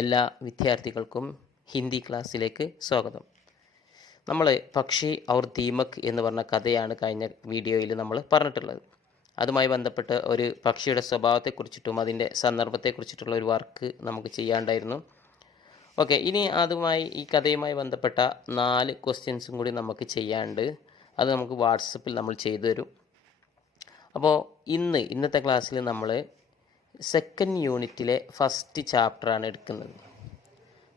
എല്ലാ വിദ്യാർത്ഥികൾക്കും ഹിന്ദി ക്ലാസ്സിലേക്ക് സ്വാഗതം. നമ്മൾ പക്ഷി ഔർ ദീമക് എന്ന് പറഞ്ഞ കഥയാണ് കഴിഞ്ഞ വീഡിയോയിൽ നമ്മൾ പറഞ്ഞിട്ടുള്ളത്. അതുമായി ബന്ധപ്പെട്ട് ഒരു പക്ഷിയുടെ സ്വഭാവത്തെക്കുറിച്ചിട്ടും അതിൻ്റെ സന്ദർഭത്തെക്കുറിച്ചിട്ടുള്ള ഒരു വർക്ക് നമുക്ക് ചെയ്യാണ്ടായിരുന്നു. ഓക്കെ, ഇനി ഈ കഥയുമായി ബന്ധപ്പെട്ട 4 ക്വസ്റ്റ്യൻസും കൂടി നമുക്ക് ചെയ്യാണ്ട്. അത് നമുക്ക് വാട്സപ്പിൽ നമ്മൾ ചെയ്തു തരും. അപ്പോൾ ഇന്നത്തെ ക്ലാസ്സിൽ നമ്മൾ സെക്കൻഡ് യൂണിറ്റിലെ ഫസ്റ്റ് ചാപ്റ്ററാണ് എടുക്കുന്നത്.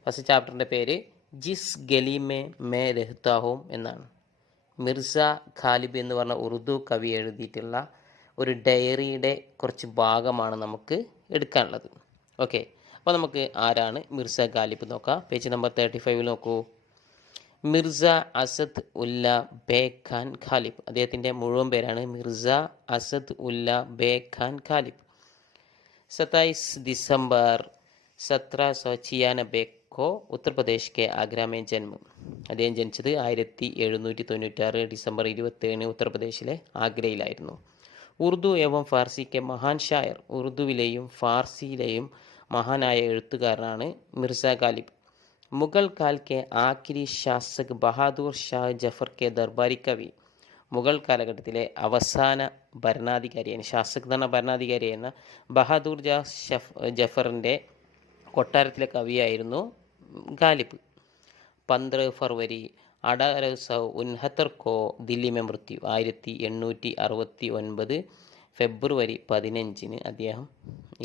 ഫസ്റ്റ് ചാപ്റ്ററിൻ്റെ പേര് ജിസ് ഗലി മേ രഹ്താ ഹൂം എന്നാണ്. മിർസ ഖാലിബ് എന്ന് പറഞ്ഞ ഉറുദു കവി എഴുതിയിട്ടുള്ള ഒരു ഡയറിയുടെ കുറച്ച് ഭാഗമാണ് നമുക്ക് എടുക്കാനുള്ളത്. ഓക്കെ, അപ്പോൾ നമുക്ക് ആരാണ് മിർസ ഖാലിബ് നോക്കാം. പേജ് നമ്പർ 35 നോക്കൂ. മിർസ അസദ് ഉല്ല ബേ ഖാൻ ഖാലിബ്. അദ്ദേഹത്തിൻ്റെ മുഴുവൻ പേരാണ് മിർസ അസദ് ഉല്ല ബേ ഖാൻ ഖാലിബ്. 27 दिसंबर 1796 को उत्तर प्रदेश के आगरा में जन्म. അദ്ദേഹം ജനിച്ചത് 1796 ഡിസംബർ 27 ഉത്തർപ്രദേശിലെ ആഗ്രയിലായിരുന്നു. ഉറുദു ഏവം ഫാർസി കെ മഹാൻ ഷായർ. ഉറുദുവിലെയും ഫാർസിയിലെയും മഹാനായ എഴുത്തുകാരനാണ് മിർസ ഖാലിബ്. മുഗൾ കാൽ കെ ആഖിരി ശാസക് ബഹാദൂർ ഷാ ജഫർ കെ ദർബാരി കവി. മുഗൾ കാലഘട്ടത്തിലെ അവസാന ഭരണാധികാരിയാണ്, ശാസക് എന്ന ഭരണാധികാരിയെന്ന ബഹാദൂർ ജഫറിൻ്റെ കൊട്ടാരത്തിലെ കവിയായിരുന്നു ഖാലിബ്. 15 ഫർവരി 1869 को ദില്ലി മേ മൃത്യു. 1869 ഫെബ്രുവരി 15 അദ്ദേഹം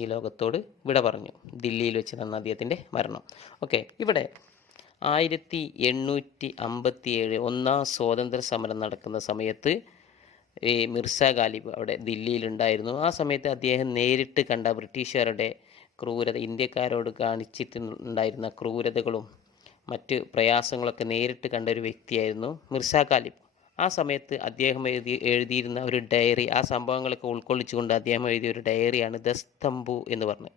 ഈ ലോകത്തോട് വിട പറഞ്ഞു. ദില്ലിയിൽ വെച്ച് നടന്ന അദ്ദേഹത്തിൻ്റെ മരണം. ഓക്കെ, ഇവിടെ 1857 ഒന്നാം സ്വാതന്ത്ര്യ സമരം നടക്കുന്ന സമയത്ത് ഈ മിർസ ഖാലിബ് അവിടെ ദില്ലിയിലുണ്ടായിരുന്നു. ആ സമയത്ത് അദ്ദേഹം നേരിട്ട് കണ്ട ബ്രിട്ടീഷുകാരുടെ ക്രൂരത, ഇന്ത്യക്കാരോട് കാണിച്ചിട്ടുണ്ടായിരുന്ന ക്രൂരതകളും മറ്റ് പ്രയാസങ്ങളൊക്കെ നേരിട്ട് കണ്ട ഒരു വ്യക്തിയായിരുന്നു മിർസ ഖാലിബ്. ആ സമയത്ത് അദ്ദേഹം എഴുതിയിരുന്ന ഒരു ഡയറി, ആ സംഭവങ്ങളൊക്കെ ഉൾക്കൊള്ളിച്ചുകൊണ്ട് അദ്ദേഹം എഴുതിയ ഒരു ഡയറിയാണ് ദസ്തംബു എന്ന് പറഞ്ഞത്.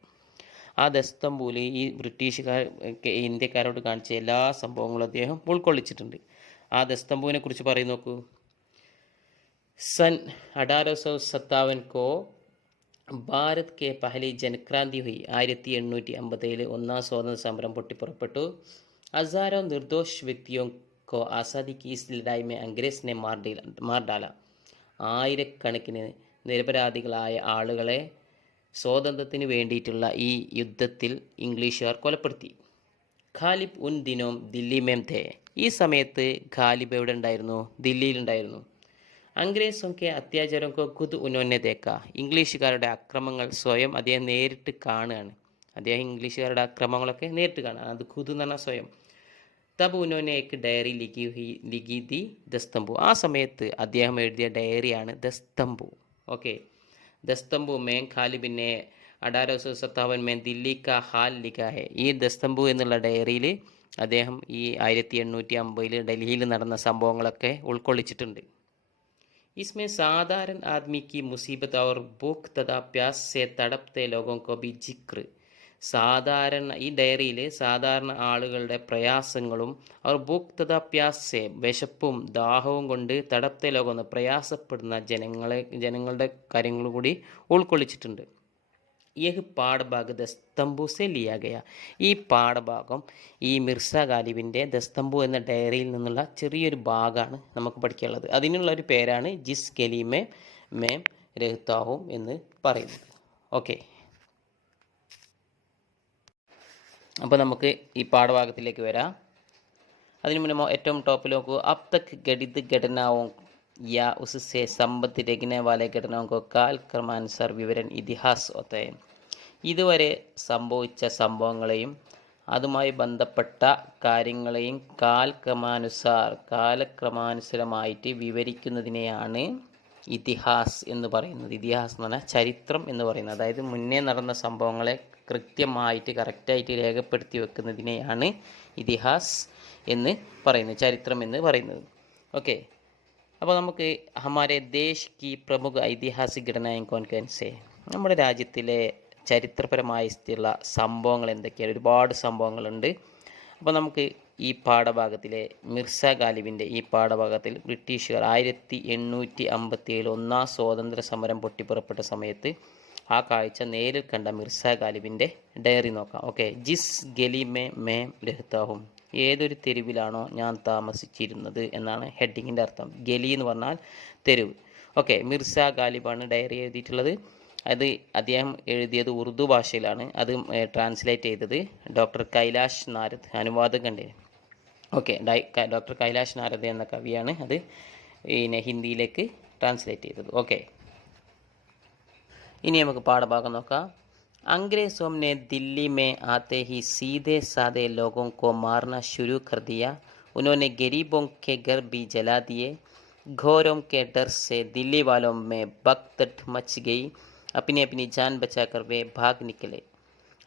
ആ ദസ്തംബുവിൽ ഈ ബ്രിട്ടീഷുകാർ ഇന്ത്യക്കാരോട് കാണിച്ച എല്ലാ സംഭവങ്ങളും അദ്ദേഹം ഉൾക്കൊള്ളിച്ചിട്ടുണ്ട്. ആ ദസ്തംബുവിനെ കുറിച്ച് പറയും നോക്കൂ. सन 1857 को ഭാരത് കെ പഹലി ജനക്രാന്തി ഹുയി. 1857 ഒന്നാം സ്വാതന്ത്ര്യ സമരം പൊട്ടിപ്പുറപ്പെട്ടു. ഹസാരോ നിർദോഷ് വ്യക്തിയോ കോ ആസാദി കി ഇസ് ലഡായി മേ അംഗ്രേസ് നെ മാർ ഡാല. ആയിരക്കണക്കിന് നിരപരാധികളായ ആളുകളെ സ്വാതന്ത്ര്യത്തിന് വേണ്ടിയിട്ടുള്ള ഈ യുദ്ധത്തിൽ ഇംഗ്ലീഷുകാർ കൊലപ്പെടുത്തി. ഖാലിബ് ഉൻ ദിനോം ദില്ലി മേം ഥേ. ഈ സമയത്ത് ഖാലിബ് എവിടെ ഉണ്ടായിരുന്നു? ദില്ലിയിലുണ്ടായിരുന്നു. അംഗ്രേസോ കെ അത്യാചാരം കോ ഖുദ് ഉന്നോനെ ദേക്ക. ഇംഗ്ലീഷുകാരുടെ അക്രമങ്ങൾ സ്വയം അദ്ദേഹം നേരിട്ട് കാണുകയാണ്. അദ്ദേഹം ഇംഗ്ലീഷുകാരുടെ അക്രമങ്ങളൊക്കെ നേരിട്ട് കാണുക, അത് ഖുദ് എന്ന് പറഞ്ഞാൽ സ്വയം. തബ് ഉന്നോനെ എക്ക് ഡയറി ലിഖി ദി ദസ്തംബു. ആ സമയത്ത് അദ്ദേഹം എഴുതിയ ഡയറിയാണ് ദസ്തംബു. ഓക്കെ, ദസ്തംബു മേം ഖാലിബിനെ 1857 में ദില്ലി കാ ഹാൽ ലിഖാ ഹെ. ഈ ദസ്തംബു എന്നുള്ള ഡയറിയിൽ അദ്ദേഹം ഈ 1850 ഡൽഹിയിൽ നടന്ന സംഭവങ്ങളൊക്കെ ഉൾക്കൊള്ളിച്ചിട്ടുണ്ട്. इसमें साधारण आदमी की मुसीबत और भूख तथा प्यास से तड़पते लोगों को भी जिक्र. ഈ ഡയറിയിൽ സാധാരണ ആളുകളുടെ പ്രയാസങ്ങളും അവർ ഭൂഖ് തഥാ പ്യാസ്, വിശപ്പും ദാഹവും കൊണ്ട് തടപ്തെ ലോകം പ്രയാസപ്പെടുന്ന ജനങ്ങളുടെ കാര്യങ്ങൾ കൂടി ഉൾക്കൊള്ളിച്ചിട്ടുണ്ട്. യഹ് പാഠഭാഗ് ദസ്തംബു സെ ലിയാ ഗയ. ഈ പാഠഭാഗം ഈ മിർസ ഖാലിബിൻ്റെ ദസ്തംബു എന്ന ഡയറിയിൽ നിന്നുള്ള ചെറിയൊരു ഭാഗമാണ് നമുക്ക് പഠിക്കാനുള്ളത്. അതിനുള്ള ഒരു പേരാണ് ജിസ് ഗലി മേ രഹ്താ ഹൂം എന്ന് പറയുന്നത്. ഓക്കെ, അപ്പോൾ നമുക്ക് ഈ പാഠഭാഗത്തിലേക്ക് വരാം. അതിനു മുന്നേ ഏറ്റവും ടോപ്പിൽ നോക്കൂ. അബ് തക് ഗഠിത് ഘടനാവും या उससे संबंध रखने वाले घटनाओं को काल क्रमानुसार विवरण ഇതിഹാസ് होता है. ഇതുവരെ സംഭവിച്ച സംഭവങ്ങളെയും അതുമായി ബന്ധപ്പെട്ട കാര്യങ്ങളെയും കാലക്രമാനുസരമായിട്ട് വിവരിക്കുന്നതിനെയാണ് ഇതിഹാസ് എന്ന് പറയുന്നത്. ഇതിഹാസ് എന്ന് പറഞ്ഞാൽ ചരിത്രം എന്ന് പറയുന്നത്, അതായത് മുന്നേ നടന്ന സംഭവങ്ങളെ കൃത്യമായിട്ട് കറക്റ്റായിട്ട് രേഖപ്പെടുത്തി വെക്കുന്നതിനെയാണ് ഇതിഹാസ് എന്ന് പറയുന്നത്, ചരിത്രം എന്ന് പറയുന്നത്. ഓക്കെ, അപ്പോൾ നമുക്ക് ഹമാരെ ദേശ് കി പ്രമുഖ ഐതിഹാസിക ഘടനയും കോൺകൻസേ. നമ്മുടെ രാജ്യത്തിലെ ചരിത്രപരമായ സ്ഥിതിയുള്ള സംഭവങ്ങൾ എന്തൊക്കെയാണ്? ഒരുപാട് സംഭവങ്ങളുണ്ട്. അപ്പോൾ നമുക്ക് ഈ പാഠഭാഗത്തിലെ മിർസ ഖാലിബിൻ്റെ ഈ പാഠഭാഗത്തിൽ ബ്രിട്ടീഷുകാർ 1857 ഒന്നാം സ്വാതന്ത്ര്യ സമരം പൊട്ടിപ്പുറപ്പെട്ട സമയത്ത് ആ കാഴ്ച നേരിൽ കണ്ട മിർസ ഗാലിബിൻ്റെ ഡയറി നോക്കാം. ഓക്കെ. ജിസ് ഗലി മേ രഹ്താഹും, ഏതൊരു തെരുവിലാണോ ഞാൻ താമസിച്ചിരുന്നത് എന്നാണ് ഹെഡിങ്ങിൻ്റെ അർത്ഥം. ഗലി എന്ന് പറഞ്ഞാൽ തെരുവ്. ഓക്കെ. മിർസ ഗാലിബാണ് ഡയറി എഴുതിയിട്ടുള്ളത്. അത് അദ്ദേഹം എഴുതിയത് ഉറുദു ഭാഷയിലാണ്. അത് ട്രാൻസ്ലേറ്റ് ചെയ്തത് ഡോക്ടർ കൈലാഷ് നാരദ്, അനുവാദകണ്ട്. ഓക്കെ. ഡോക്ടർ കൈലാഷ് നാരദ് എന്ന കവിയാണ് അത് പിന്നെ ഹിന്ദിയിലേക്ക് ട്രാൻസ്ലേറ്റ് ചെയ്തത്. ഓക്കെ. इन्हें നമുക്ക് പാഠഭാഗം നോക്കാം. अंग्रेजों ने दिल्ली में आते ही सीधे साधे लोगों को मारना शुरू कर दिया. उन्होंने गरीबों के घर भी जला दिए. घोरों के डर से दिल्ली वालों में भगदड़ मच गई. अपनी अपनी जान बचाकर वे भाग निकले.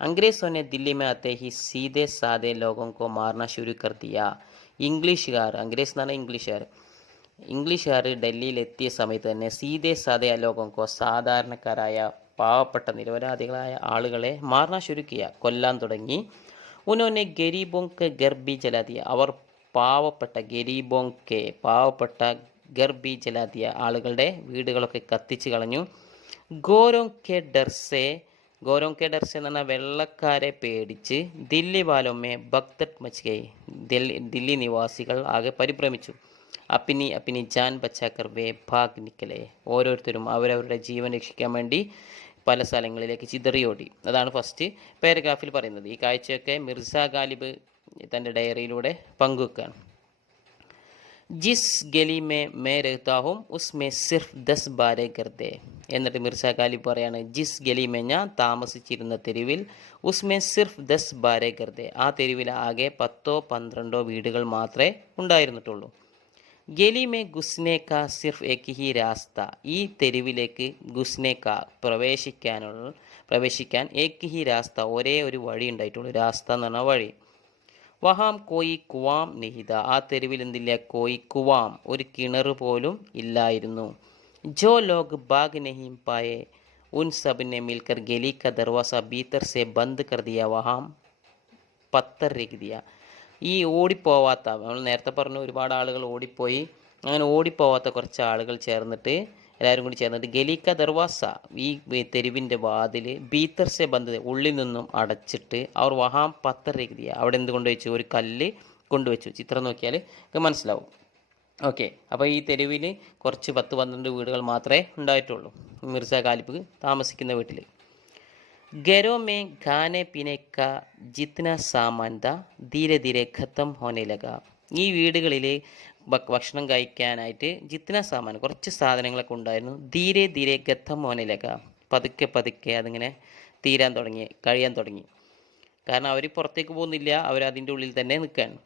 अंग्रेजों ने दिल्ली में आते ही सीधे साधे लोगों को मारना शुरू कर दिया. ഇംഗ്ലീഷുകാർ, അംഗ്രേസ് എന്നാണ് ഇംഗ്ലീഷുകാർ ഡൽഹിയിലെത്തിയ സമയത്ത് തന്നെ സീദേ സാദേ ലോകംകോ, സാധാരണക്കാരായ പാവപ്പെട്ട നിരപരാധികളായ ആളുകളെ മാർന ശുരുക്കിയ, കൊല്ലാൻ തുടങ്ങി. ഉനോനെ ഗരീബോങ്കെ ഗർബി ജലാദിയ, അവർ പാവപ്പെട്ട പാവപ്പെട്ട ഗർബി ജലാദിയ, ആളുകളുടെ വീടുകളൊക്കെ കത്തിച്ച് കളഞ്ഞു. ഗോരോങ്കെ ഡർസെ എന്ന് പറഞ്ഞാൽ വെള്ളക്കാരെ പേടിച്ച്, ദില്ലി വാലോമേ ഭക്തട്ട് മച്ച്, ദില്ലി നിവാസികൾ ആകെ പരിഭ്രമിച്ചു. അപ്പിനി ജാൻ ബച്ചാക്കർ വേ ഭാഗ് നിക്കലേ, ഓരോരുത്തരും അവരവരുടെ ജീവൻ രക്ഷിക്കാൻ വേണ്ടി പല സ്ഥലങ്ങളിലേക്ക് ചിതറിയോടി. അതാണ് ഫസ്റ്റ് പാരഗ്രാഫിൽ പറയുന്നത്. ഈ കാഴ്ചയൊക്കെ മിർസ ഗാലിബ് തൻ്റെ ഡയറിയിലൂടെ പങ്കുവെക്കുകയാണ്. ജിസ് ഗലി മേ രഹ്താഹും ഉസ്മേ സിർഫ് 10 ബാരേ ഗർദേ, എന്നിട്ട് മിർസ ഗാലിബ് പറയാണ്, ജിസ് ഗലി മേ, ഞാൻ താമസിച്ചിരുന്ന തെരുവിൽ, ഉസ്മേ സിർഫ് 10 ബാരേ ഗർദേ, ആ തെരുവിൽ ആകെ 10-12 വീടുകൾ മാത്രമേ ഉണ്ടായിരുന്നിട്ടുള്ളൂ. ഗലി മേ ഗുസ്നേക്ക സിർഫ് ഏക് ഹി രാസ്ത, ഈ തെരുവിലേക്ക് ഗുസ്നേക്ക പ്രവേശിക്കാൻ ഏക് ഹി രാസ്ത, ഒരേ ഒരു വഴി ഉണ്ടായിട്ടുള്ളൂ. രാസ്ത എന്ന് പറഞ്ഞാൽ വഴി. വഹാം കോയി കുവാം നിഹിത, ആ തെരുവിൽ എന്തില്ല, കോയി കുവാം, ഒരു കിണർ പോലും ഇല്ലായിരുന്നു. ജോ ലോഗ് ബാഗ് നഹീം പായേ ഉൻ സബ് നെ മിൽക്കർ ഗലി ക ദർവാസ ഭീതർ സെ ബന്ദ് കർ ദിയ, വഹാം പത്തർ രഖ് ദിയ. ഈ ഓടിപ്പോവാത്ത, നമ്മൾ നേരത്തെ പറഞ്ഞു ഒരുപാട് ആളുകൾ ഓടിപ്പോയി, അങ്ങനെ ഓടിപ്പോവാത്ത കുറച്ച് ആളുകൾ എല്ലാവരും കൂടി ചേർന്നിട്ട് ഗലീക്ക ദർവാസ, ഈ തെരുവിൻ്റെ വാതിൽ, ബീത്തർസെ ബന്ധ, ഉള്ളിൽ നിന്നും അടച്ചിട്ട്, അവർ വഹാം പത്തർ രഖ്, അവിടെ എന്ത് കൊണ്ടുവച്ചു, ഒരു കല്ല് കൊണ്ടുവച്ചു. ചിത്രം നോക്കിയാൽ മനസ്സിലാവും. ഓക്കെ. അപ്പോൾ ഈ തെരുവിൽ കുറച്ച് 10-12 വീടുകൾ മാത്രമേ ഉണ്ടായിട്ടുള്ളൂ മിർസ ഗാലിബ് താമസിക്കുന്ന വീട്ടിൽ. घरों में खाने पीने का जितना सामान था धीरे धीरे ഖത്തം होने लगा. ഈ വീടുകളിൽ ഭക്ഷണം കഴിക്കാനായിട്ട് ജിത്ന സാമാൻ, കുറച്ച് സാധനങ്ങളൊക്കെ ഉണ്ടായിരുന്നു. ധീരെ ധീരെ ഖത്തം होने लगा, പതുക്കെ പതുക്കെ അതിങ്ങനെ കഴിയാൻ തുടങ്ങി. കാരണം അവർ പുറത്തേക്ക് പോകുന്നില്ല, അവരതിൻ്റെ ഉള്ളിൽ തന്നെ നിൽക്കുകയാണ്.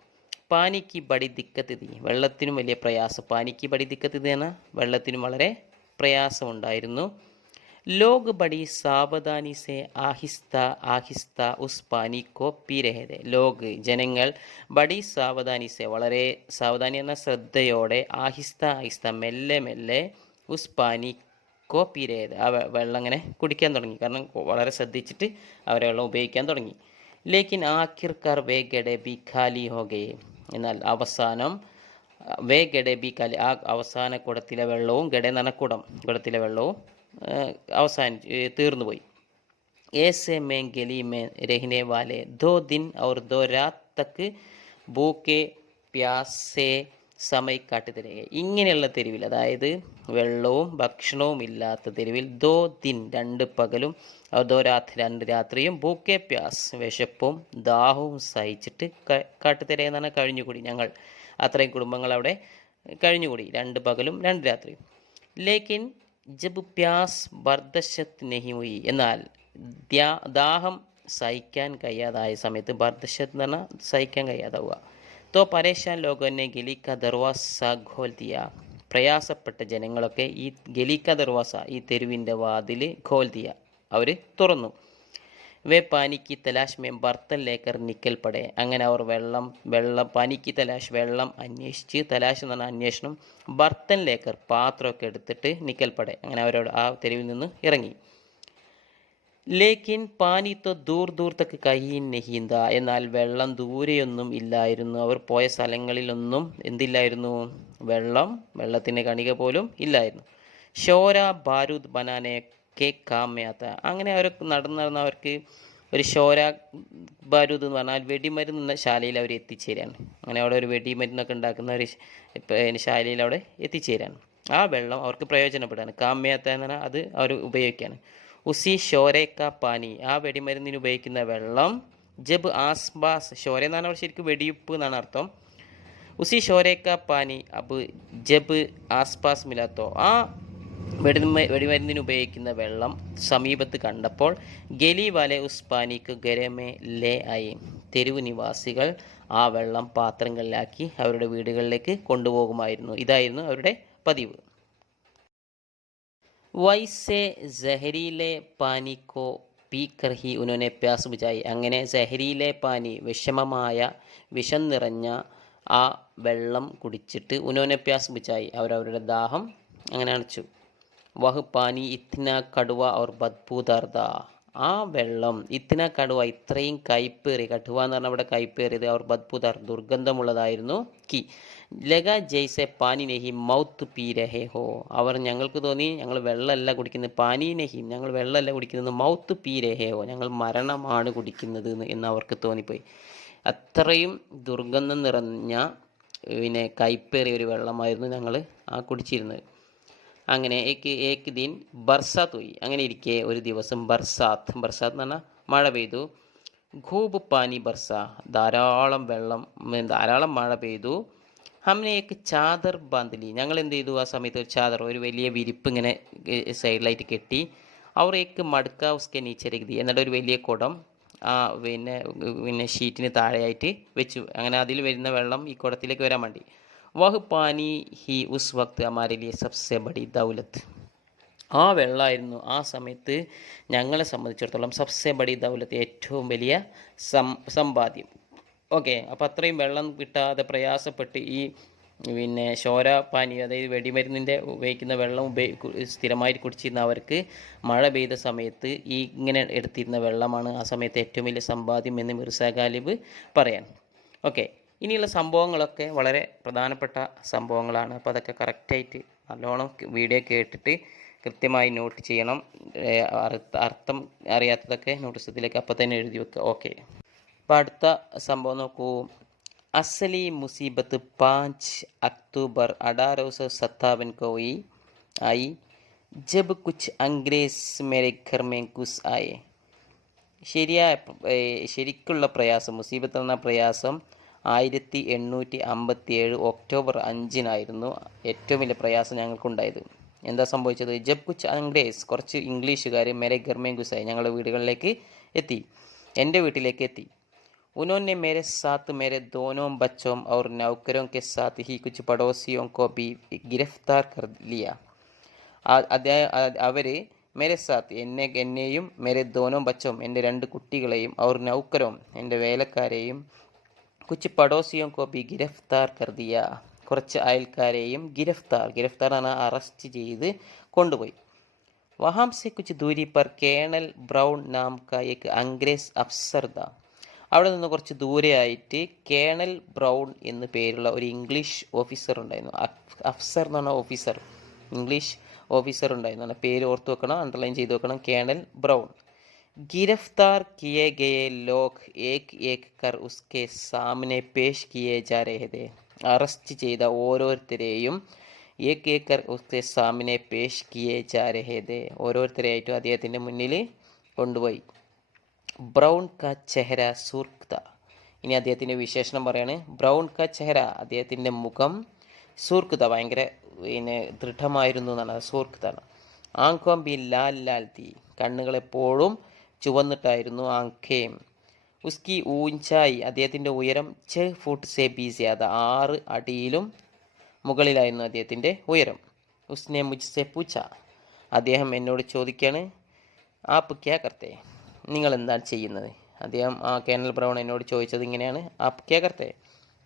പാനിക്ക് ബടി ദിക്കത്ത് തീ, വെള്ളത്തിനും വലിയ പ്രയാസം. പാനിക്ക് ബടി ദിക്കത്ത് തീ എന്നാൽ വെള്ളത്തിനും വളരെ പ്രയാസമുണ്ടായിരുന്നു. ലോഗ് ബടി സാവധാനി സെ ആഹിസ്ത ആഹിസ്ത ഉസ് പാനി കോ പി രഹേ തെ. ലോഗ് ജനങ്ങൾ, ബടി സാവധാനി സെ വളരെ സാവധാനി എന്ന ശ്രദ്ധയോടെ, ആഹിസ്ത ആഹിസ്ത മെല്ലെ മെല്ലെ, ഉസ് പാനി കോ പി രഹേ തെ, ആ വെള്ളം അങ്ങനെ കുടിക്കാൻ തുടങ്ങി. കാരണം വളരെ ശ്രദ്ധിച്ചിട്ട് അവർ വെള്ളം ഉപയോഗിക്കാൻ തുടങ്ങി. ലേക്കിൻ ആഖിർക്കാർ വേ ഗഡെ ബി ഖാലി ഹോ ഗയേ, എന്നാൽ അവസാനം വേ ഗഡെ ബി ഖാലി, ആ അവസാന കുടത്തിലെ വെള്ളവും, ഗഡെ എന്ന് പറഞ്ഞ കുടത്തിലെ വെള്ളവും തീർന്നുപോയി. ऐसे में गली में रहने वाले 2 दिन और 2 रात तक भूखे प्यासे സമയ കാട്ടുതരിക. ഇങ്ങനെയുള്ള തെരുവിൽ, അതായത് വെള്ളവും ഭക്ഷണവും ഇല്ലാത്ത തെരുവിൽ, 2 ദിൻ 2 പകലും 2 രാത്രി 2 രാത്രിയും, ഭൂക്കെ പ്യാസ് വിശപ്പും ദാഹവും സഹിച്ചിട്ട് കാട്ടുതരയിൽ നിന്നാണ് കഴിഞ്ഞുകൂടി. ഞങ്ങൾ അത്രയും കുടുംബങ്ങൾ അവിടെ കഴിഞ്ഞുകൂടി 2 പകലും 2 രാത്രിയും. ലേക്കിൻ ജബ് പ്യാസ് ബർദശത്ത് നഹി ഹുയി, എന്നാൽ ദാഹം സഹിക്കാൻ കഴിയാതായ സമയത്ത്, ബർദശത്ത് എന്ന് പറഞ്ഞാൽ സഹിക്കാൻ കഴിയാതാവുക. തോ പരേശാൻ ലോകനെ ഗലിക്ക ദർവാസ ഖോൽ ദിയ, പ്രയാസപ്പെട്ട ജനങ്ങളൊക്കെ ഈ ഗലിക്ക ദർവാസ, ഈ തെരുവിൻ്റെ വാതിൽ, ഖോൽ ദിയ, അവർ തുറന്നു. വേ panic Talaash may ബർത്തൻ Laker nickel പടേ, അങ്ങനെ അവർ വെള്ളം പാനിക്ക് തലാഷ്, വെള്ളം അന്വേഷിച്ച്, തലാഷ് എന്ന് പറഞ്ഞാൽ അന്വേഷണം, ബർത്തൻ ലേക്കർ പാത്രമൊക്കെ എടുത്തിട്ട്, നിക്കൽ പടേ, അങ്ങനെ അവരോട് ആ തെരുവിൽ നിന്ന് ഇറങ്ങി. ലേക്കിൻ പാനി തോ ദൂർ ദൂർ തക്ക് കഹീൻ നഹീന്ത, എന്നാൽ വെള്ളം ദൂരെയൊന്നും ഇല്ലായിരുന്നു. അവർ പോയ സ്ഥലങ്ങളിലൊന്നും എന്തില്ലായിരുന്നു, വെള്ളത്തിൻ്റെ കണിക പോലും ഇല്ലായിരുന്നു. ഷോര ബാരൂദ് ബനാനെ കെ കാമയാത്ത. അങ്ങനെ അവർ നടന്ന് അവർക്ക് ഒരു ഷോര ബാരൂദ് എന്ന് പറഞ്ഞാൽ വെടിമരുന്ന് ശാലയിൽ അവർ എത്തിച്ചേരാണ്. അങ്ങനെ അവിടെ ഒരു വെടിമരുന്നൊക്കെ ഉണ്ടാക്കുന്ന ഒരു ശാലയിൽ അവിടെ എത്തിച്ചേരാണ്. ആ വെള്ളം അവർക്ക് പ്രയോജനപ്പെടാണ്. കാമ്യാത്ത എന്ന് പറഞ്ഞാൽ അത് അവർ ഉപയോഗിക്കുകയാണ്. ഉസി ഷോരേക്ക പാനി, ആ വെടിമരുന്നിന് ഉപയോഗിക്കുന്ന വെള്ളം, ജബ് ആസ്ബാസ്, ഷോര എന്ന് പറഞ്ഞാൽ ശരിക്കും വെടിയുപ്പ് എന്നാണ് അർത്ഥം. ഉസി ഷോരേക്ക പാനി അബ് ജബ് ആസ്പാസ് മിലാത്തോ, ആ വെടിമരുന്നിന് ഉപയോഗിക്കുന്ന വെള്ളം സമീപത്ത് കണ്ടപ്പോൾ ഗലി വാലെ ഉസ് പാനിക്ക് ഗരമേ ലേ ആയി, തെരുവ് നിവാസികൾ ആ വെള്ളം പാത്രങ്ങളിലാക്കി അവരുടെ വീടുകളിലേക്ക് കൊണ്ടുപോകുമായിരുന്നു. ഇതായിരുന്നു അവരുടെ പതിവ്. വൈസെ ജഹരീലെ പാനിക്കോ പീ കർഹി ഉനോനെ പ്യാസ് ബുജായി, അങ്ങനെ ജഹരീലെ പാനി, വിഷം നിറഞ്ഞ ആ വെള്ളം കുടിച്ചിട്ട് ഉനോനെ പ്യാസ് ബുജായി, അവരവരുടെ ദാഹം അങ്ങനെ അണച്ചു. വഹ് പാനി ഇത്തിന കടുവ और बदबूदार था, ആ വെള്ളം ഇത്തിന കടുവ, ഇത്രയും കയ്പേറി, കടുവ എന്ന് പറഞ്ഞാൽ അവിടെ കയ്പേറിയത്, അവർ ബദ്ബൂദാർ ദുർഗന്ധമുള്ളതായിരുന്നു. കി ലഗ ജയ്സെ പാനി നെഹി മൗത്ത് പീ രഹേ ഹോ, അവർ ഞങ്ങൾക്ക് തോന്നി ഞങ്ങൾ വെള്ളമല്ല കുടിക്കുന്നത്, പാനി നെഹി ഞങ്ങൾ വെള്ളമല്ല കുടിക്കുന്നത്, മൗത്ത് പീ രഹേ ഹോ ഞങ്ങൾ മരണമാണ് കുടിക്കുന്നത് എന്ന് അവർക്ക് തോന്നിപ്പോയി. അത്രയും ദുർഗന്ധം നിറഞ്ഞ കയ്പേറിയ ഒരു വെള്ളമായിരുന്നു ഞങ്ങൾ ആ കുടിച്ചിരുന്നത്. അങ്ങനെ ഏക്ക് ദിൻ ബർസാത്ത് പോയി. അങ്ങനെ ഇരിക്കെ ഒരു ദിവസം ബർസാത്ത് എന്ന് പറഞ്ഞാൽ മഴ പെയ്തു. ഖൂബ് പാനി ബർസ, ധാരാളം വെള്ളം, ധാരാളം മഴ പെയ്തു. ഹംനെ ഏക്ക് ചാദർ ബാന്തിലി, ഞങ്ങൾ എന്ത് ചെയ്തു ആ സമയത്ത്, ഒരു ചാദർ, ഒരു വലിയ വിരിപ്പ് ഇങ്ങനെ സൈഡിലായിട്ട് കെട്ടി. അവർ ഏക്ക് മടുക്ക ഉസ്കെ നീച്ചെ രഖ് ദി, എന്നിട്ട് ഒരു വലിയ കുടം ആ ഷീറ്റിന് താഴെയായിട്ട് വെച്ചു. അങ്ങനെ അതിൽ വരുന്ന വെള്ളം ഈ കുടത്തിലേക്ക് വരാൻ വേണ്ടി. വഹ് പാനി he uz Waqt ഹമാരെ ലിയെ Sabse buddy Daulat, ആ വെള്ളമായിരുന്നു ആ സമയത്ത് ഞങ്ങളെ സംബന്ധിച്ചിടത്തോളം സബ്സെ ബഡി ദൗലത്ത്, ഏറ്റവും വലിയ സമ്പാദ്യം. ഓക്കെ, അപ്പോൾ അത്രയും വെള്ളം കിട്ടാതെ പ്രയാസപ്പെട്ട് ഈ ഷോര പാനി, അതായത് വെടിമരുന്നിൻ്റെ ഉപയോഗിക്കുന്ന വെള്ളം സ്ഥിരമായിട്ട് കുടിച്ചിരുന്ന അവർക്ക് മഴ പെയ്ത സമയത്ത് ഇങ്ങനെ എടുത്തിരുന്ന വെള്ളമാണ് ആ സമയത്ത് ഏറ്റവും വലിയ സമ്പാദ്യം എന്ന് മിർസ ഗാലിബ് പറയാൻ. ഓക്കെ, ഇനിയുള്ള സംഭവങ്ങളൊക്കെ വളരെ പ്രധാനപ്പെട്ട സംഭവങ്ങളാണ്. അപ്പോൾ അതൊക്കെ കറക്റ്റായിട്ട് നല്ലോണം വീഡിയോ കേട്ടിട്ട് കൃത്യമായി നോട്ട് ചെയ്യണം. അർത്ഥം അറിയാത്തതൊക്കെ നോട്ടീസത്തിലേക്ക് അപ്പോൾ തന്നെ എഴുതി വെക്കുക. ഓക്കെ, അപ്പോൾ അടുത്ത സംഭവം നോക്കൂ. അസലി മുസീബത്ത് 5 अक्टूबर 1857 को आई जब कुछ अंग्रेज मेरे घर में घुस आए. ശരിക്കുള്ള പ്രയാസം, മുസീബത്ത് എന്ന പ്രയാസം 1857 ഒക്ടോബർ 5 ഏറ്റവും വലിയ പ്രയാസം ഞങ്ങൾക്കുണ്ടായത്. എന്താ സംഭവിച്ചത്? ജബ് കുച്ച് അംഗ്രേസ്, കുറച്ച് ഇംഗ്ലീഷുകാർ മേരെ ഗർമേ ഗുസായി, ഞങ്ങളുടെ വീടുകളിലേക്ക് എത്തി, എൻ്റെ വീട്ടിലേക്ക് എത്തി. उन्होंने मेरे साथ मेरे दोनों बच्चों और नौकरों के साथ ही कुछ पड़ोसियों को भी गिरफ्तार कर लिया. അവർ മേരെ സാത്ത്, എന്നെയും മേരെ ദോനോ ബച്ചോം, എൻ്റെ 2 കുട്ടികളെയും, അവർ നൗക്കരോം, എൻ്റെ വേലക്കാരെയും, കുച്ച് പടോസിയോം കോ ബി ഗിരഫ്താർ കർ ദിയ, കുറച്ച് അയൽക്കാരെയും ഗിരഫ്താർ ആണ് അറസ്റ്റ് ചെയ്ത് കൊണ്ടുപോയി. വഹാം സെ കുച്ച് ദൂരി പർ കേണൽ ബ്രൗൺ നാം കാ ഏക് അംഗ്രേസ് അഫ്സർ ദാ, അവിടെ നിന്ന് കുറച്ച് ദൂരെയായിട്ട് കേണൽ ബ്രൗൺ എന്ന് പേരുള്ള ഒരു ഇംഗ്ലീഷ് ഓഫീസർ ഉണ്ടായിരുന്നു. അഫ്സർ എന്ന് പറഞ്ഞ ഓഫീസർ, ഇംഗ്ലീഷ് ഓഫീസർ ഉണ്ടായിരുന്നു. പേര് ഓർത്ത് വെക്കണം, അണ്ടർലൈൻ ചെയ്ത് വെക്കണം. Colonel brown. गिरफ्तार किए गए लोग एक एक कर उसके सामने पेश किए जा रहे थे. അറസ്റ്റ് ചെയ്ത ഓരോരുത്തരെയും ഏക് ഏക് കർ ഉസ്കെ സാമനെ പേഷ് കിയേ ജാ രഹേ ഥേ, ഓരോരുത്തരെയായിട്ടും അദ്ദേഹത്തിൻ്റെ മുന്നിൽ കൊണ്ടുപോയി. ബ്രൗൺ ക ചെഹര സൂർഖ്ത, ഇനി അദ്ദേഹത്തിൻ്റെ വിശേഷണം പറയാണ്. ബ്രൗൺ ക ചെഹര, അദ്ദേഹത്തിൻ്റെ മുഖം, സൂർഖ്ത ഭയങ്കര ദൃഢമായിരുന്നു എന്നാണ്, സൂർഖ്താണ്. ആങ്കോം ബി ലാൽ ലാൽ തീ, കണ്ണുകളെപ്പോഴും ചുവന്നിട്ടായിരുന്നു. ആങ്കേം ഉസ്കി ഊഞ്ചായി, അദ്ദേഹത്തിൻ്റെ ഉയരം 6 ഫുട്ട് സെ ബി സ്യാദ, 6 അടിയിലും മുകളിലായിരുന്നു അദ്ദേഹത്തിൻ്റെ ഉയരം. ഉസ്നെ മുജ്സെ പൂച്ച, അദ്ദേഹം എന്നോട് ചോദിക്കുകയാണ്, ആപ്പ് ക്യാ കർത്തേ, നിങ്ങൾ എന്താണ് ചെയ്യുന്നത്? അദ്ദേഹം കേണൽ ബ്രൗൺ എന്നോട് ചോദിച്ചത് ഇങ്ങനെയാണ്, ആപ്പ് ക്യാ കർത്തേ?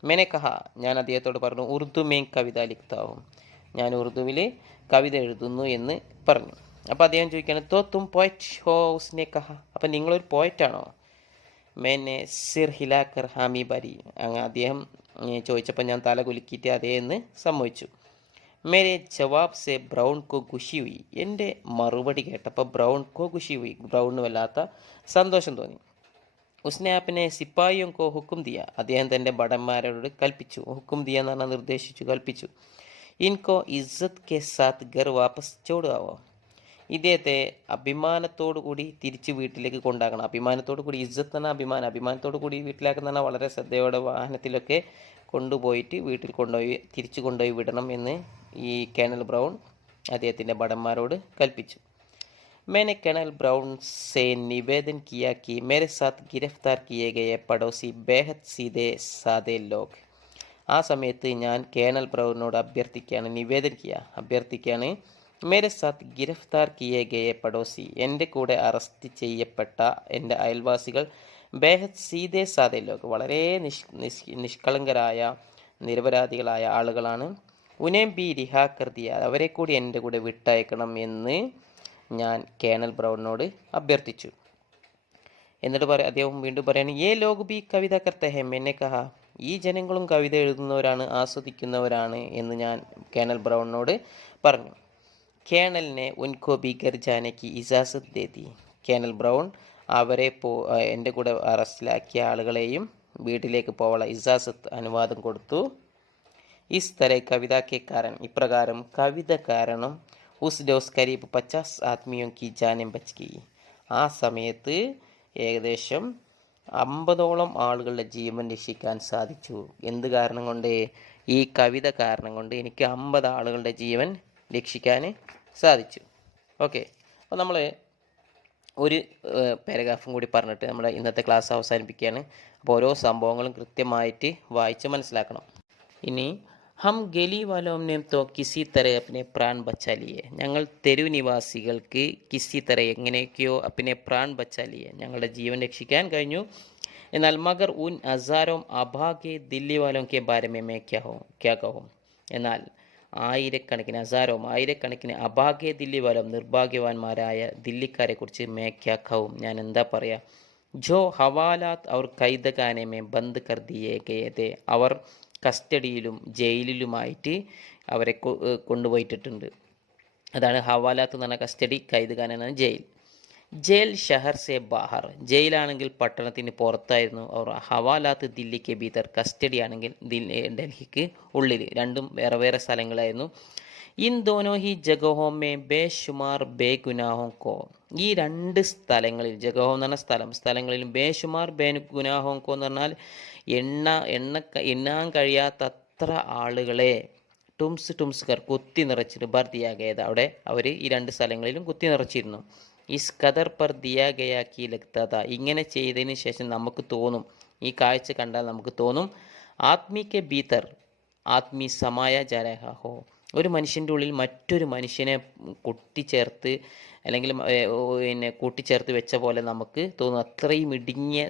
മേനെ കഹ, ഞാൻ അദ്ദേഹത്തോട് പറഞ്ഞു, ഉറുദു മേം കവിത ലിഖ്താവും, ഞാൻ ഉറുദുവിൽ കവിത എഴുതുന്നു എന്ന് പറഞ്ഞു. അപ്പോൾ അദ്ദേഹം ചോദിക്കുകയാണ്, തോ തും പോയറ്റ് ഹോ? ഉസ്നെ കഹ, അപ്പം നിങ്ങളൊരു പോയറ്റാണോ? മേനെ സിർ ഹിലാക്കർ ഹാമി ബരി, അങ്ങനെ അദ്ദേഹം ചോദിച്ചപ്പോൾ ഞാൻ തല കുലുക്കിയിട്ട് അതേ എന്ന് സമ്മതിച്ചു. മേരെ ജവാബ് സെ ബ്രൗൺ കോ ഖുഷി ഹുയി. എൻ്റെ മറുപടി കേട്ടപ്പോൾ ബ്രൗൺ കോ ഖുഷി ഹുയി, ബ്രൗണിന് വല്ലാത്ത സന്തോഷം തോന്നി. ഉസ്നെ അപ്നെ സിപ്പായിയും കോ ഹുക്കും ദിയ. അദ്ദേഹം തൻ്റെ ഭടന്മാരോട് കൽപ്പിച്ചു. ഹുക്കും ദിയ എന്ന് പറഞ്ഞാൽ നിർദ്ദേശിച്ചു, കൽപ്പിച്ചു. ഇൻകോ ഇസ്സത്ത് കെ സാത്ത് ഘർ വാപ്പസ് ചോടാവോ. ഇദ്ദേഹത്തെ അഭിമാനത്തോടു കൂടി തിരിച്ച് വീട്ടിലേക്ക് കൊണ്ടാക്കണം. അഭിമാനത്തോടു കൂടി, ഇസ്സത്ത് എന്ന അഭിമാനം, അഭിമാനത്തോടു കൂടി വീട്ടിലാക്കുന്ന പറഞ്ഞാൽ വളരെ ശ്രദ്ധയോടെ വാഹനത്തിലൊക്കെ കൊണ്ടുപോയിട്ട് വീട്ടിൽ കൊണ്ടുപോയി തിരിച്ചു കൊണ്ടുപോയി വിടണം എന്ന് ഈ കേണൽ ബ്രൗൺ അദ്ദേഹത്തിൻ്റെ ഭടന്മാരോട് കൽപ്പിച്ചു. मैंने कर्नल ब्राउन से निवेदन किया कि मेरे साथ गिरफ्तार किए गए पड़ोसी बेहद सीधे सादे लोग. ആ സമയത്ത് ഞാൻ കേണൽ ബ്രൗണിനോട് അഭ്യർത്ഥിക്കുകയാണ് മേരെ സാത്ത് ഗിരഫ്താർ കിയേ ഗയെ പടോസി, എൻ്റെ കൂടെ അറസ്റ്റ് ചെയ്യപ്പെട്ട എൻ്റെ അയൽവാസികൾ ബേഹദ് സീദേ സാദേ ലോക്, വളരെ നിഷ്കളങ്കരായ നിരപരാധികളായ ആളുകളാണ്. ഉനേം ബി റിഹാ കർദിയ, അവരെ കൂടി എൻ്റെ കൂടെ വിട്ടയക്കണം എന്ന് ഞാൻ കേണൽ ബ്രൗണിനോട് അഭ്യർത്ഥിച്ചു. എന്നിട്ട് അദ്ദേഹം വീണ്ടും പറയാണ്, ഏ ലോഗ് ബി കവിത കർത്തെ ഹെ മെന്നെ കഹ, ഈ ജനങ്ങളും കവിത എഴുതുന്നവരാണ്, ആസ്വദിക്കുന്നവരാണ് എന്ന് ഞാൻ കേണൽ ബ്രൗണിനോട് പറഞ്ഞു. കേണലിനെ ഉൻകോ ബി ഘർ ജാനെ കി ഇജാസത്ത് ദേതി. കേണൽ ബ്രൗൺ അവരെ എൻ്റെ കൂടെ അറസ്റ്റിലാക്കിയ ആളുകളെയും വീട്ടിലേക്ക് പോകാനുള്ള ഇജാസത്ത്, അനുവാദം കൊടുത്തു. ഇസ് തര കവിത കെ കാരണം, ഇപ്രകാരം കവിത കാരണം ഉസ് ഡോസ് കരീബ് 50 ആത്മീയോ കി ജാനെ ബച്ച് ഗയി. ആ സമയത്ത് ഏകദേശം 50ഓളം ആളുകളുടെ ജീവൻ രക്ഷിക്കാൻ സാധിച്ചു. എന്ത് കാരണം കൊണ്ട്? ഈ കവിത കാരണം കൊണ്ട് എനിക്ക് 50 ആളുകളുടെ ജീവൻ രക്ഷിക്കാൻ സാധിച്ചു. ഓക്കെ, അപ്പോൾ നമ്മൾ ഒരു പാരഗ്രാഫും കൂടി പറഞ്ഞിട്ട് നമ്മൾ ഇന്നത്തെ ക്ലാസ് അവസാനിപ്പിക്കുകയാണ്. അപ്പോൾ ഓരോ സംഭവങ്ങളും കൃത്യമായിട്ട് വായിച്ച് മനസ്സിലാക്കണം. ഇനി ഹം ഗലി വാലോം തോ കിസി തര അപ്നെ പ്രാൺ ബച്ചാലിയെ, ഞങ്ങൾ തെരുവ് നിവാസികൾക്ക് കിസി തര എങ്ങനെയൊക്കെയോ അപ്നെ പ്രാൺ ബച്ചാലിയെ, ഞങ്ങളുടെ ജീവൻ രക്ഷിക്കാൻ കഴിഞ്ഞു. എന്നാൽ മഗർ ഉൻ ഹസാരോം അഭാഗ്യ ദില്ലി വാലോം കെ ബാരെ മേ ക്യാ കഹൂം, എന്നാൽ ആയിരക്കണക്കിന് അഭാഗ്യ ദില്ലി വാലോം, നിർഭാഗ്യവാന്മാരായ ദില്ലിക്കാരെ കുറിച്ച് മേ ക്യാ കഹൂം, ഞാൻ എന്താ പറയുക. ജോ ഹവാലാത്ത് അവർ ഖൈദഖാനെ മേ ബന്ദ് കർ ദിയേ ഗയേ തേ, അവർ കസ്റ്റഡിയിലും ജയിലിലുമായിട്ട് അവരെ കൊണ്ടുപോയിട്ടിട്ടുണ്ട്. അതാണ് ഹവാലാത്ത് എന്ന് പറഞ്ഞാൽ കസ്റ്റഡി, ഖൈദഖാന എന്നാണ് ജയിൽ. ജയിൽ ഷഹർ സെ ബാഹർ, ജയിലാണെങ്കിൽ പട്ടണത്തിന് പുറത്തായിരുന്നു. അവർ ഹവാലാത്ത് ദില്ലിക്ക് ഭീതർ, കസ്റ്റഡി ആണെങ്കിൽ ഡൽഹിക്ക് ഉള്ളിൽ, രണ്ടും വേറെ വേറെ സ്ഥലങ്ങളായിരുന്നു. ഇൻ ദോനോ ഹി ജഗഹോ മേ ബേഷുമാർ ബേ ഗുനാഹോ കോ, ഈ രണ്ട് സ്ഥലങ്ങളിൽ, ജഗഹോ എന്ന് പറഞ്ഞ സ്ഥലങ്ങളിലും ബേഷുമാർ ബേ ഗുനാഹോ കോ എന്ന് പറഞ്ഞാൽ എണ്ണാൻ കഴിയാത്തത്ര ആളുകളെ ടുംസ്കർ കുത്തി നിറച്ചിട്ട് ബർ ദിയാ ഗയത്, അവിടെ അവർ ഈ രണ്ട് സ്ഥലങ്ങളിലും കുത്തി നിറച്ചിരുന്നു. ഇസ് കദർ പർ ദിയാ ഗയാ കി ലഗ്താ, ഇങ്ങനെ ചെയ്തതിന് ശേഷം നമുക്ക് തോന്നും, ഈ കാഴ്ച കണ്ടാൽ നമുക്ക് തോന്നും, ആത്മീക്കെ ഭീതർ ആത്മീ സമായ ജാരഹ ഹോ, ഒരു മനുഷ്യൻ്റെ ഉള്ളിൽ മറ്റൊരു മനുഷ്യനെ കൂട്ടിച്ചേർത്ത് അല്ലെങ്കിൽ കൂട്ടിച്ചേർത്ത് വെച്ച പോലെ നമുക്ക് തോന്നും. അത്രയും ഇടുങ്ങിയ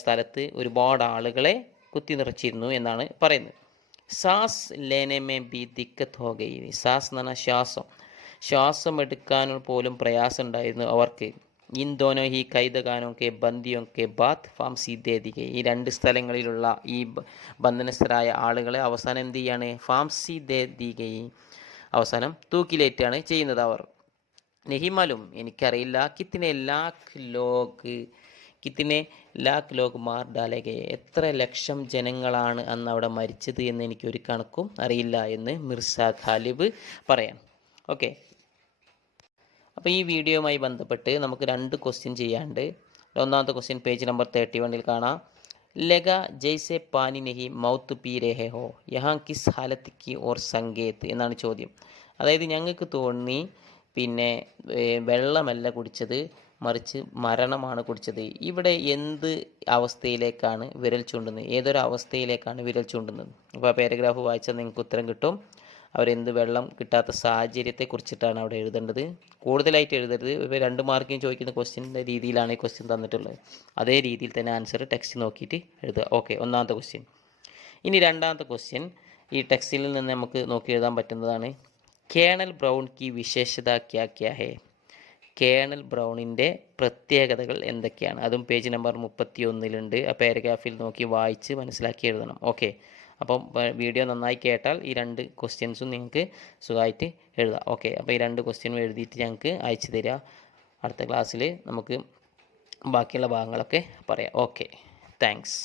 സ്ഥലത്ത് ഒരുപാട് ആളുകളെ കുത്തി നിറച്ചിരുന്നു എന്നാണ് പറയുന്നത്. സാസ് ലേനമേ ബി ദിക്കത്ത് ഹോ ഗയി, സാസ് എന്ന് പറഞ്ഞാൽ ശ്വാസം എടുക്കാൻ പോലും പ്രയാസം ഉണ്ടായിരുന്നു അവർക്ക്. ഇൻ ദോനോ ഹി ഖൈദഖാനോ കെ ബന്ദിയോ കെ ബാത്ത് ഫാംസി ദേ ദി ഗയി, ഈ രണ്ട് സ്ഥലങ്ങളിലുള്ള ഈ ബന്ധനസ്ഥരായ ആളുകളെ അവസാനം എന്ത് ചെയ്യാണ്? ഫാംസി ദേ ദി ഗയി, അവസാനം തൂക്കിലേറ്റാണ് ചെയ്യുന്നത് അവർ. നെഹിമലും, എനിക്കറിയില്ല, കിത്തിനെ ലാഖ് ലോഗ് മാർ ഡാലെ ഗയെ, എത്ര ലക്ഷം ജനങ്ങളാണ് അന്ന് അവിടെ മരിച്ചത് എന്ന് എനിക്കൊരു കണക്കും അറിയില്ല എന്ന് മിർസ ഖാലിബ് പറയാം. ഓക്കെ, അപ്പോൾ ഈ വീഡിയോയുമായി ബന്ധപ്പെട്ട് നമുക്ക് 2 ക്വസ്റ്റ്യൻ ചെയ്യാണ്ട്. ഒന്നാമത്തെ ക്വസ്റ്റ്യൻ പേജ് നമ്പർ 31 കാണാം. ലഗ ജയ്സെ പാനി നെഹി മൗത്ത് പീ രഹേ ഹോ യഹാ കിസ് ഹാലത്ത് കി ഓർ സങ്കേത് എന്നാണ് ചോദ്യം. അതായത് ഞങ്ങൾക്ക് തോന്നി വെള്ളമല്ല കുടിച്ചത്, മറിച്ച് മരണമാണ് കുടിച്ചത്. ഇവിടെ എന്ത് അവസ്ഥയിലേക്കാണ് വിരൽ ചൂണ്ടുന്നത്, ഏതൊരു അവസ്ഥയിലേക്കാണ് വിരൽ ചൂണ്ടുന്നത്? അപ്പോൾ ആ പാരഗ്രാഫ് വായിച്ചാൽ നിങ്ങൾക്ക് ഉത്തരം കിട്ടും. അവരെന്ത് വെള്ളം കിട്ടാത്ത സാഹചര്യത്തെക്കുറിച്ചിട്ടാണ് അവിടെ എഴുതേണ്ടത്. കൂടുതലായിട്ട് എഴുതരുത്. ഇപ്പോൾ 2 മാർക്കിന് ചോദിക്കുന്ന ക്വസ്റ്റ്യൻ്റെ രീതിയിലാണ് ഈ ക്വസ്റ്റ്യൻ തന്നിട്ടുള്ളത്. അതേ രീതിയിൽ തന്നെ ആൻസർ ടെക്സ്റ്റ് നോക്കിയിട്ട് എഴുതുക. ഓക്കെ, ഒന്നാമത്തെ ക്വസ്റ്റ്യൻ. ഇനി രണ്ടാമത്തെ ക്വസ്റ്റ്യൻ ഈ ടെക്സ്റ്റിൽ നിന്ന് നമുക്ക് നോക്കി എഴുതാൻ പറ്റുന്നതാണ്. കേണൽ ബ്രൗൺ കി വിശേഷത ക്യാ ക്യാ ഹേ, കേണൽ ബ്രൗണിൻ്റെ പ്രത്യേകതകൾ എന്തൊക്കെയാണ്? അതും പേജ് നമ്പർ 31 ആ പാരഗ്രാഫിൽ നോക്കി വായിച്ച് മനസ്സിലാക്കി എഴുതണം. ഓക്കെ, അപ്പം വീഡിയോ നന്നായി കേട്ടാൽ ഈ 2 ക്വസ്റ്റ്യൻസും നിങ്ങൾക്ക് സുഖമായിട്ട് എഴുതാം. ഓക്കെ, അപ്പോൾ ഈ 2 ക്വസ്റ്റ്യനും എഴുതിയിട്ട് ഞങ്ങൾക്ക് അയച്ചു തരിക. അടുത്ത ക്ലാസ്സിൽ നമുക്ക് ബാക്കിയുള്ള ഭാഗങ്ങളൊക്കെ പറയാം. Okay, thanks.